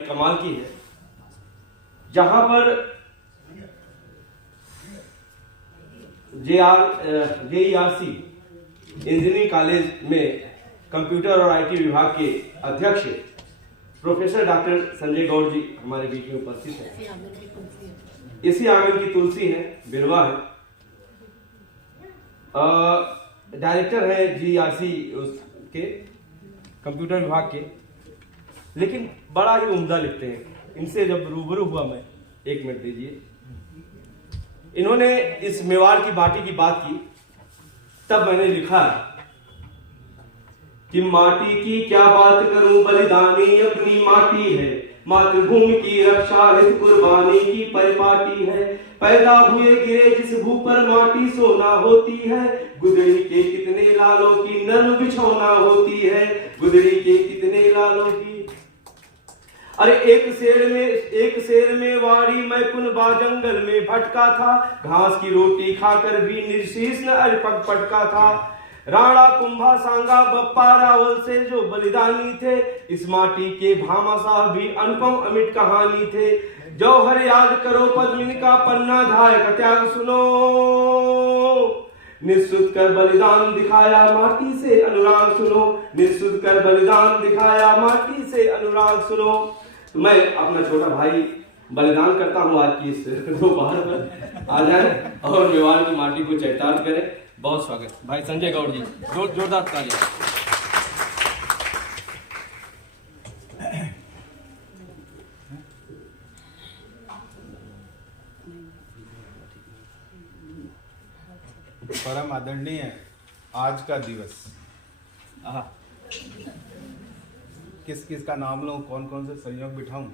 कमाल की है, जहां पर JERC इंजीनियरिंग कॉलेज में कंप्यूटर और आईटी विभाग के अध्यक्ष प्रोफेसर डॉक्टर संजय गौड़ जी हमारे बीच में उपस्थित हैं। इसी आंगन की तुलसी है, बिरवा है, डायरेक्टर है JERC के कंप्यूटर विभाग के, लेकिन बड़ा ही उम्दा लिखते हैं। इनसे जब रूबरू हुआ मैं, 1 मिनट दीजिए, इन्होंने इस मेवाड़ की माटी की बात की, तब मैंने लिखा कि माटी की क्या बात करूं, बलिदानी अपनी माटी है, मातृभूमि की रक्षा हित कुर्बानी की परिपाटी है। पैदा हुए गिरे जिस भू पर माटी सोना होती है, गुदड़ी के कितने लालों की नर्म बिछौना होती है, गुदड़ी के कितने लालों की। अरे एक शेर में वाड़ी मैं कुनबा जंगल में भटका था, घास की रोटी खाकर भी निर्शीष न अरपक पटका था। राणा कुंभा सांगा बप्पा रावल से जो बलिदानी थे, इस माटी के भामा साहब भी अनुपम अमिट कहानी थे। जौहर याद करो पद्मिनी का पन्ना, धाय का त्याग सुनो, निःशुद्ध कर बलिदान दिखाया माटी से अनुराग सुनो, निःशुद्ध कर बलिदान दिखाया माटी से अनुराग सुनो। तो मैं अपना छोटा भाई बलिदान करता हूं आज की इस दोपहर पर, आ जाए और मेवाड़ की माटी को चैतार्थ करें। बहुत स्वागत भाई संजय गौड़ जी, जोरदार तालियां। परम आदरणीय आज का दिवस, किस किस का नाम लूं, कौन कौन से संयोग बिठाऊं,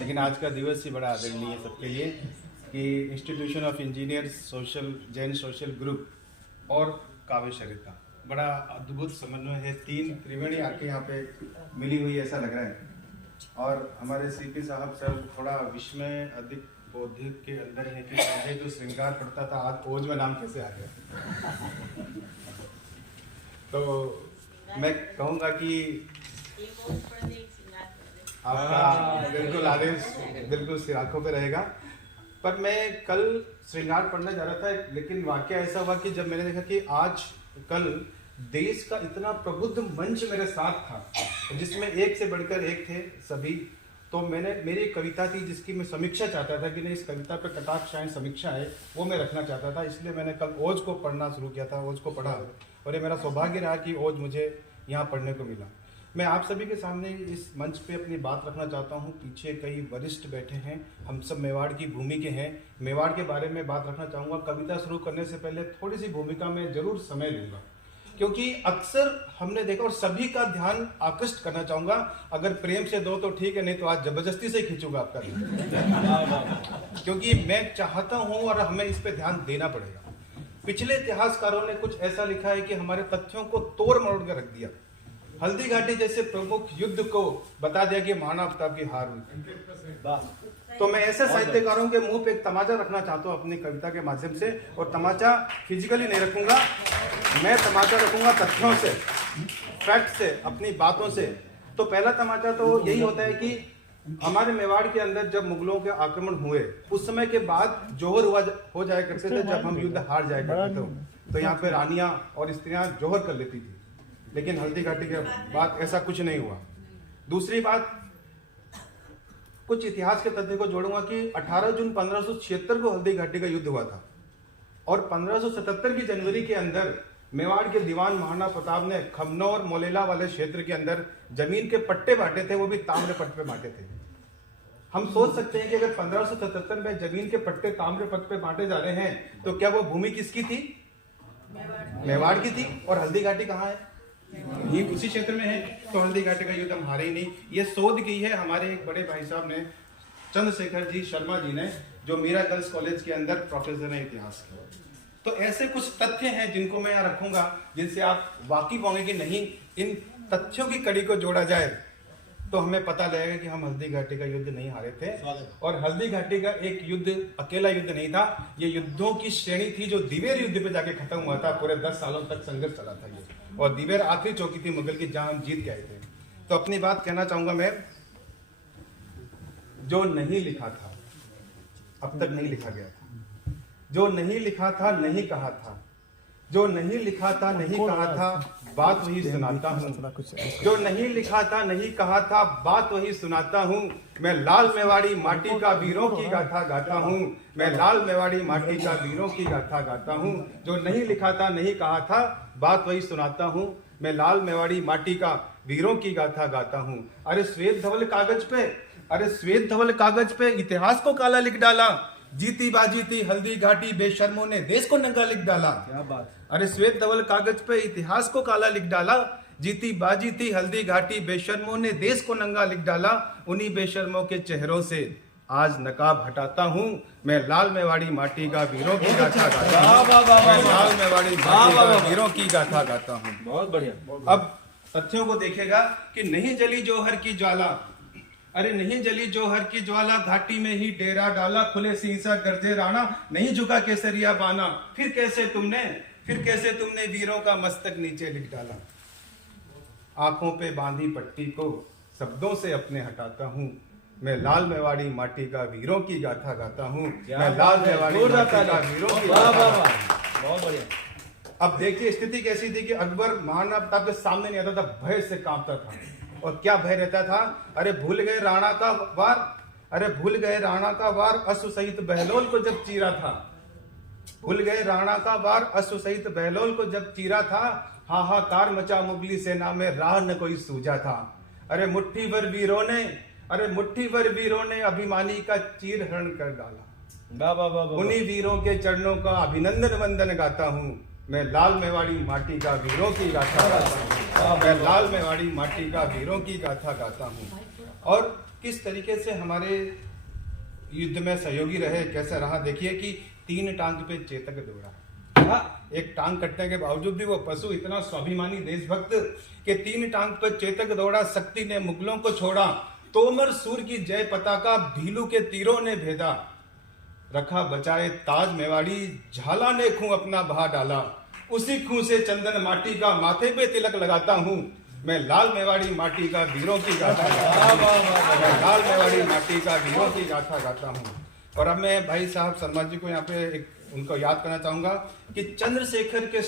लेकिन आज का दिवस ही बड़ा आदरणीय है सबके लिए कि institution of engineers Jain social group और काव्य सरिता, बड़ा अद्भुत समन्वय है। 3 त्रिवेणी आके यहाँ पे मिली हुई ऐसा लग रहा है। और हमारे सीपी साहब सर थोड़ा विस्मय अधिक बौद्धिक के अंदर है कि पहले जो श्रृंगार पढ़ता था आज ओज में नाम कैसे आ गया। तो मैं कहूँगा कि आपका बिल्कुल आदेश बिल्कुल सिर आंखों पे रहेगा। पर मैं कल श्रृंगार पढ़ने जा रहा था, लेकिन वाकया ऐसा हुआ कि जब मैंने देखा कि आज कल देश का इतना प्रबुद्ध मंच मेरे साथ था, जिसमें एक से बढ़कर एक थे सभी, तो मेरी एक कविता थी जिसकी मैं समीक्षा चाहता था कि नहीं, इस कविता पे कटाक्ष आए, समीक्षा है, वो मैं रखना चाहता था। इसलिए मैंने कल ओज को पढ़ना शुरू किया था, ओज को पढ़ा, और ये मेरा सौभाग्य रहा कि ओज मुझे यहाँ पढ़ने को मिला। मैं आप सभी के सामने इस मंच पे अपनी बात रखना चाहता हूँ। पीछे कई वरिष्ठ बैठे हैं, हम सब मेवाड़ की भूमि के हैं, मेवाड़ के बारे में बात रखना चाहूँगा। कविता शुरू करने से पहले थोड़ी सी भूमिका में जरूर समय लूँगा, क्योंकि अक्सर हमने देखा, और सभी का ध्यान आकृष्ट करना चाहूँगा। अगर प्रेम से दो तो ठीक है, नहीं तो आज जबरदस्ती से खींचूंगा आपका ध्यान, क्योंकि मैं चाहता हूँ और हमें इस पर ध्यान देना पड़ेगा। पिछले इतिहासकारों ने कुछ ऐसा लिखा है कि हमारे तथ्यों को तोड़ मरोड़ कर रख दिया। हल्दी घाटी जैसे प्रमुख युद्ध को बता दिया कि महाराणा प्रताप की हार हुई। तो मैं ऐसे साहित्यकारों के मुंह पे एक तमाचा रखना चाहता हूँ अपनी कविता के माध्यम से, और तमाचा फिजिकली नहीं रखूंगा, मैं तमाचा रखूंगा तथ्यों से, फैक्ट से, अपनी बातों से। तो पहला तमाचा तो यही होता है कि हमारे मेवाड़ के अंदर जब मुगलों के आक्रमण हुए, उस समय के बाद जौहर हो जाया करते थे। जब हम युद्ध हार जाया करते थे तो यहाँ पे रानियां और स्त्रियां जौहर कर लेती थी, लेकिन हल्दी घाटी के बाद ऐसा कुछ नहीं हुआ। दूसरी बात, कुछ इतिहास के तथ्य को जोड़ूंगा कि 18 जून 1576 को हल्दी घाटी का युद्ध हुआ था, और 1577 की जनवरी के अंदर मेवाड़ के दीवान महाराणा प्रताप ने खमनौर मोलेला वाले क्षेत्र के अंदर जमीन के पट्टे बांटे थे, वो भी ताम्र पट्टे पे बांटे थे। हम सोच सकते हैं कि अगर 1577 में जमीन के पट्टे ताम्र पट्टे पे बांटे जा रहे हैं, तो क्या वो भूमि किसकी थी? मेवाड़ की थी। और हल्दी घाटी कहाँ है? ये उसी क्षेत्र में है। तो हल्दी घाटी का युद्ध हम हारे ही नहीं। ये शोध की है हमारे एक बड़े भाई साहब ने, चंद्रशेखर जी शर्मा जी ने, जो मीरा गर्ल्स कॉलेज के अंदर प्रोफेसर है इतिहास के। तो ऐसे कुछ तथ्य हैं जिनको मैं यहाँ रखूंगा, जिनसे आप वाकिफ होंगे कि नहीं, इन तथ्यों की कड़ी को जोड़ा जाए तो हमें पता लगेगा कि हम हल्दी घाटी का युद्ध नहीं हारे थे। और हल्दी घाटी का एक युद्ध अकेला युद्ध नहीं था, ये युद्धों की श्रेणी थी जो दिवेर युद्ध पे जाके खत्म हुआ था। पूरे 10 सालों तक संघर्ष चला था ये, और दिवेर आखिरी चौकी थी मुगल की, जहां हम जीत के आए थे। तो अपनी बात कहना चाहूंगा मैं जो नहीं लिखा था, अब तक नहीं लिखा गया था, जो नहीं लिखा था नहीं कहा था, जो नहीं लिखा था नहीं कहा था, बात वही सुनाता हूँ। जो नहीं लिखा था नहीं कहा था, बात वही सुनाता हूँ। मैं लाल मेवाड़ी माटी का वीरों की गाथा गाता हूँ। मैं लाल मेवाड़ी माटी का वीरों की गाथा गाता हूँ। जो नहीं लिखा था नहीं कहा था, बात वही सुनाता हूँ। मैं लाल मेवाड़ी माटी का वीरों की गाथा गाता हूँ। अरे श्वेत धवल कागज पे, अरे श्वेत धवल कागज पे इतिहास को काला लिख डाला। जीती बाजीती हल्दी घाटी बेशर्मों ने देश को नंगा लिख डाला। क्या बात। अरे श्वेत धवल कागज पे इतिहास को काला लिख डाला। जीती बाजी थी हल्दी घाटी बेशर्मों ने देश को नंगा लिख डाला। उन्हीं बेशर्मों के चेहरों से आज नकाब हटाता हूँ। मैं लाल मेवाड़ी माटी का वीरों की गाथा गाता हूँ। मैं लाल मेवाड़ी माटी का वीरों की गाथा गाता हूँ। बहुत बढ़िया। अब तथ्यों को देखेगा कि नहीं जली जौहर की ज्वाला, अरे नहीं जली जौहर की ज्वाला, घाटी में ही डेरा डाला। खुले सीसा गर्जे राणा, नहीं झुका केसरिया बाना। फिर कैसे तुमने वीरों का मस्तक नीचे लिख डाला। आंखों पे बांधी पट्टी को शब्दों से अपने हटाता हूँ। मैं लाल मेवाड़ी माटी का वीरों की गाथा गाता हूँ। मैं लाल मेवाड़ी माटी का वीरों की गाथा गाता हूँ। बहुत बढ़िया। अब देखिए स्थिति कैसी थी कि अकबर महानता के सामने नहीं आता था, भय से कांपता था। और क्या भय रहता था? अरे भूल गए राणा का वार, अरे भूल गए राणा का वार, अश्व सहित बहलोल को जब चीरा था। भूल गए राणा का वार, अश्व सहित बहलोल को जब चीरा था। हाहाकार मचा मुगली सेना में, राह न कोई सूझा था। अरे मुट्ठी भर वीरों ने अभिमानी का चीर हरण कर डाला। उन्हीं वीरों के चरणों का अभिनंदन वंदन गाता हूँ। मैं लाल मेवाड़ी माटी का वीरों की गाथा गाता हूँ। मैं लाल मेवाड़ी माटी का वीरों की गाथा गाता हूँ। और किस तरीके से हमारे युद्ध में सहयोगी रहे, कैसा रहा। देखिए कि 3 टांग पे चेतक दौड़ा। एक टांग कटने के बावजूद भी वो पशु इतना स्वाभिमानी देशभक्त कि 3 टांग पर चेतक दौड़ा। शक्ति ने मुगलों को छोड़ा, तोमर सूर की जय पताका भीलू के तीरों ने भेदा। रखा बचाए ताज मेवाड़ी, झाला ने खूं अपना बहा डाला। उसी खूं से चंदन माटी का माथे पे तिलक लगाता हूँ। मैं लाल मेवाड़ी माटी का वीरों की गाथा गाता हूँ। मैं लाल मेवाड़ी माटी का वीरों की गाथा गाता हूँ। और अब मैं भाई साहब शर्मा जी को यहाँ पे उनको याद करना चाहूंगा कि चंद्रशेखर के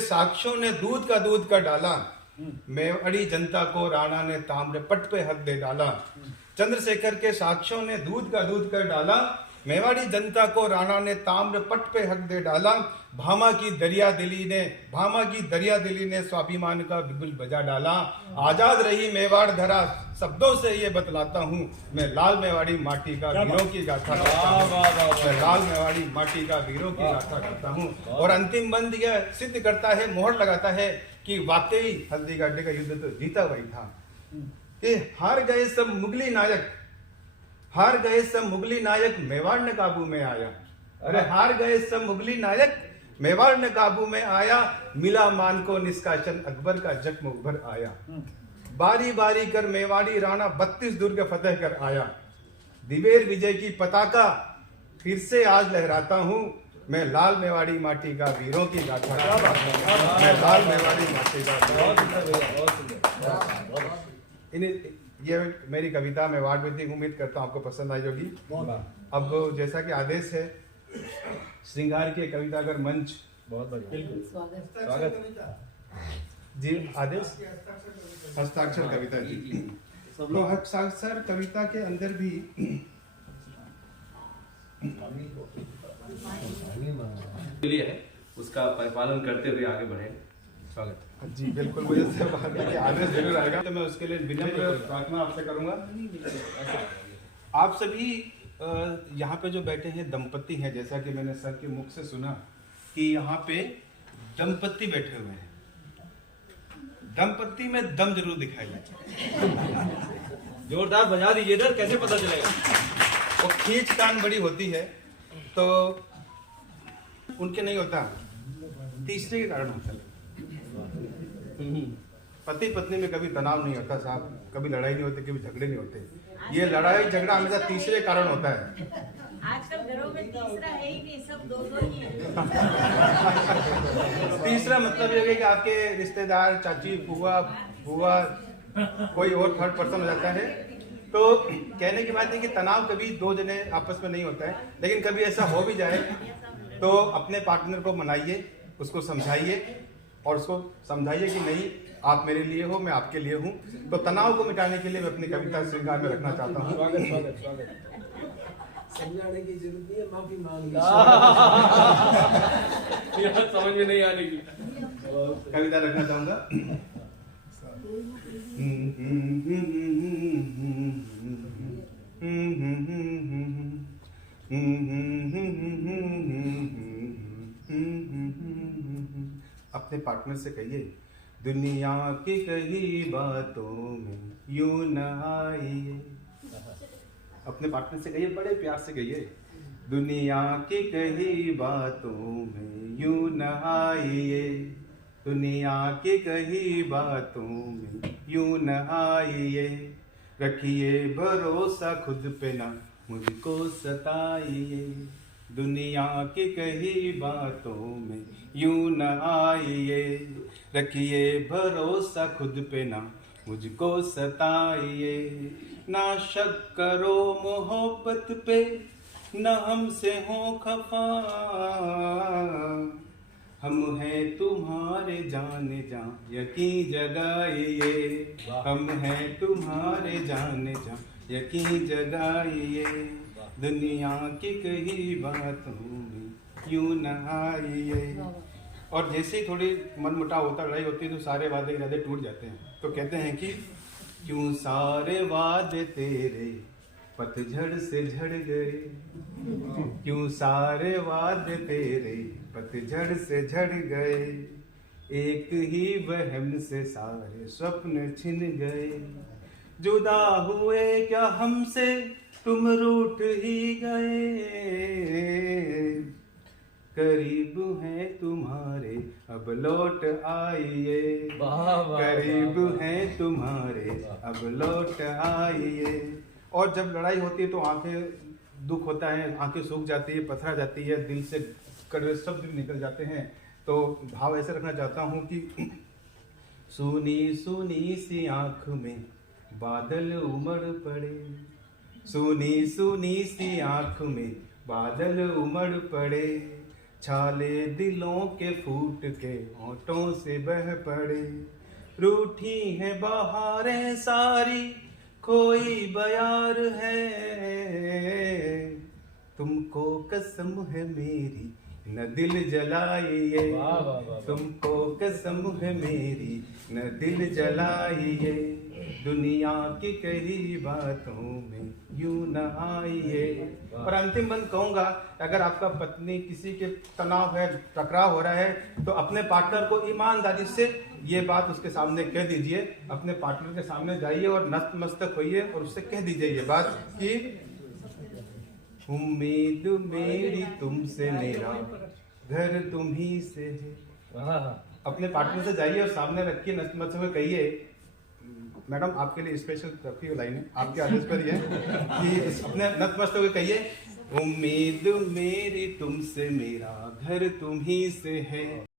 साक्ष्यों ने दूध का डाला। मेवाड़ी जनता को राणा ने ताम्र पट पे हक दे डाला। चंद्रशेखर के साक्ष्यों ने दूध का डाला। मेवाड़ी जनता को राणा ने ताम्र पट पे हक दे डाला। भामा की दरिया दिली ने स्वाभिमान का बिगुल बजा डाला। आजाद रही मेवाड़ धरा, शब्दों से ये बतलाता हूँ। मैं लाल मेवाड़ी माटी का वीरों की गाथा गाता हूँ। मैं लाल मेवाड़ी माटी का वीरों की गाथा गाता हूँ। और अंतिम बंद यह सिद्ध करता है, मोहर लगाता है कि वाकई हल्दीघाटी का युद्ध तो जीता वही था। कि हार गए सब मुगली नायक, मेवाड़ ने काबू में आया। अरे हार गए सब मुगली नायक, मेवाड़ ने काबू में आया। मिला मान को निष्कासन, अकबर का जख्म उभर आया। बारी बारी कर मेवाड़ी राणा 32 दुर्ग फतेह कर आया। दिवेर विजय की पताका फिर से आज लहराता हूँ। मैं लाल मेवाड़ी माटी का वीरों की गाथा गाता हूँ। मैं लाल मेवाड़ी माटी का ये मेरी कविता मेवाड़ में थी। उम्मीद करता हूँ आपको पसंद आई होगी। अब जैसा कि आदेश है, श्रृंगार की कविता अगर मंच, बहुत बढ़िया स्वागत जी। आदेश हस्ताक्षर कविता जी। तो हस्ताक्षर कविता के अंदर भी है, उसका परिपालन करते हुए आगे बढ़े। स्वागत जी। बिल्कुल, मुझे से आदेश जरूर आएगा, तो मैं उसके लिए विनम्र प्रार्थना आपसे करूंगा। आप सभी यहाँ पे जो बैठे हैं दंपति हैं, जैसा कि मैंने सर के मुख से सुना कि यहाँ पे दंपति बैठे हुए हैं। दंपति में दम जरूर दिखाई देता। जोरदार बजा दीजिए इधर, कैसे पता चलेगा। वो खींचतान बड़ी होती है तो उनके नहीं होता, तीसरे के कारण होता है। पति पत्नी में कभी तनाव नहीं होता साहब, कभी लड़ाई नहीं होती, कभी झगड़े नहीं होते। ये लड़ाई झगड़ा हमेशा तीसरे कारण होता है। आजकल घरों में तीसरा है ही नहीं, सब दो ही है। तीसरा मतलब ये है कि आपके रिश्तेदार, चाची, बुआ, कोई और थर्ड पर्सन हो जाता है। तो कहने की बात है कि तनाव कभी दो जने आपस में नहीं होता है, लेकिन कभी ऐसा हो भी जाए तो अपने पार्टनर को मनाइए, उसको समझाइए और उसको समझाइए कि नहीं, आप मेरे लिए हो, मैं आपके लिए हूँ। तो तनाव को मिटाने के लिए मैं अपनी कविता श्रृंगार में रखना चाहता हूँ। समझाने की जरूरत नहीं है, माफी मांग समझ में नहीं आने की कविता रखना चाहूंगा। अपने पार्टनर से कहिए, दुनिया की कही बातों में यूं न आइए। अपने पार्टनर से कहिए, बड़े प्यार से कहिए, दुनिया की कही बातों में यूं न आइए, दुनिया की कही बातों में यूं न आइए, रखिए भरोसा खुद पे ना मुझको सताइए, दुनिया की कही बातों में यूं न आइए, रखिए भरोसा खुद पे ना मुझको सताइए, ना शक करो मोहब्बत पे, न हमसे हो खफा, हम हैं तुम्हारे जाने जा यकीन जगाइए, हम हैं तुम्हारे जाने जा यकीन जगाइए, दुनिया की कही बातों में यूं न आइए। और जैसे ही थोड़ी मनमुटाव होता, लड़ाई होती है, तो सारे वादे इरादे टूट जाते हैं। तो कहते हैं कि क्यों सारे वादे तेरे पतझड़ से झड़ गए, क्यों सारे वादे तेरे पतझड़ से झड़ गए, एक ही वहम से सारे स्वप्न छिन गए, जुदा हुए क्या हमसे तुम रूठ ही गए, करीब हैं तुम्हारे अब लौट आइए, करीब हैं तुम्हारे अब लौट आइए। और जब लड़ाई होती है तो आंखें, दुख होता है, आंखें सूख जाती है, पथरा जाती है, दिल से कड़वे शब्द निकल जाते हैं। तो भाव ऐसे रखना चाहता हूँ कि सुनी सुनी सी आंख में बादल उमड़ पड़े, सुनी सुनी सी आंख में बादल उमड़ पड़े, छाले दिलों के फूट के होठों से बह पड़े, रूठी है बहारें सारी कोई बयार है, तुमको कसम है मेरी न दिल जलाइए, तुमको कसम है मेरी न दिल जलाइए, दुनिया की कही बातों में यूं न आइए। और अंतिम बंद कहूंगा, अगर आपका पत्नी किसी के तनाव है, टकराव हो रहा है, तो अपने पार्टनर को ईमानदारी से ये बात उसके सामने कह दीजिए, अपने पार्टनर के सामने जाइए और नतमस्तक होइए और उससे कह दीजिए ये बात कि उम्मीद मेरी तुमसे, मेरा घर तुम ही से है। अपने पार्टनर से जाइए और सामने रखिए, नतमस्तक में कहिए, मैडम आपके लिए स्पेशल रखी हुई लाइन है, आपके आदेश पर ही है कि अपने नतमस्तक में कहिए, उम्मीद मेरी तुमसे, मेरा घर तुम ही से है।